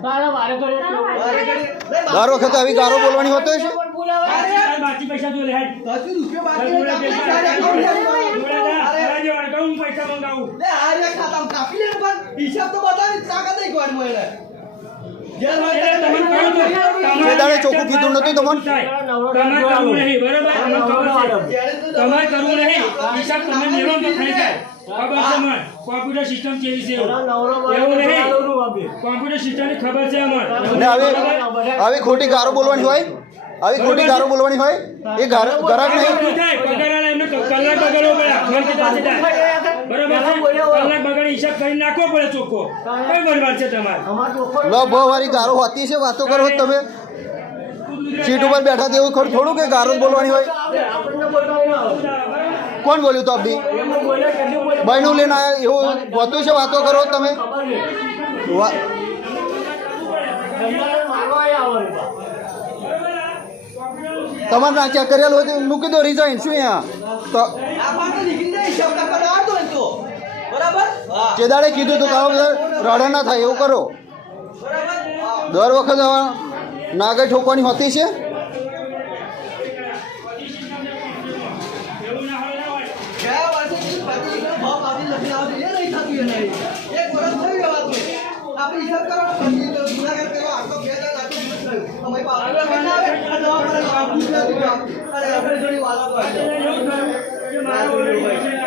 દર વખતે આવી ગારો બોલવાની હોતો છે બાકી પૈસા જો લે પૈસા મંગાવું લે આ રે ખાતા કાપી લે પણ હિસાબ તો બતાવી તાકાત નહીં કોઈ મળે કેદાડે ચોખ્ખું કીધું નતું તમને તમારે કરવું નહીં બરાબર તમારે કરવું નહીં હિસાબ તમે લેવો તો થઈ જાય ખબર છે મને કોમ્પ્યુટર સિસ્ટમ કેવી છે એવું નહીં કોમ્પ્યુટર સિસ્ટમની ખબર છે અમારે ને આવી ખોટી ગારો બોલવાની હોય આવી ખોટી ગારો બોલવાની હોય એ ગરાક નહીં પગાર એમને કલાક બગાડવો પડે બરાબર કલાક બગાડી હિસાબ કરી નાખવો પડે ચોખ્ખો કઈ બરબાદ છે તમારે લો બહુ વારી ગારો હોતી છે વાતો કરો તમે સીટ ઉપર બેઠા તેવું ખરું થોડું કે ગારો બોલવાની હોય કોણ બોલ્યું તો આપણી બહેનું લઈને આવ્યા એવું હોતું છે વાતો કરો તમે તમારે ના ચેક કરેલું હોય તો મૂકી દો રિઝાઇન શું અહીંયા તો કેદાડે કીધું તો રડા ના થાય એવું કરો દર વખત નાગર ઠોકવાની હોતી છે આપણે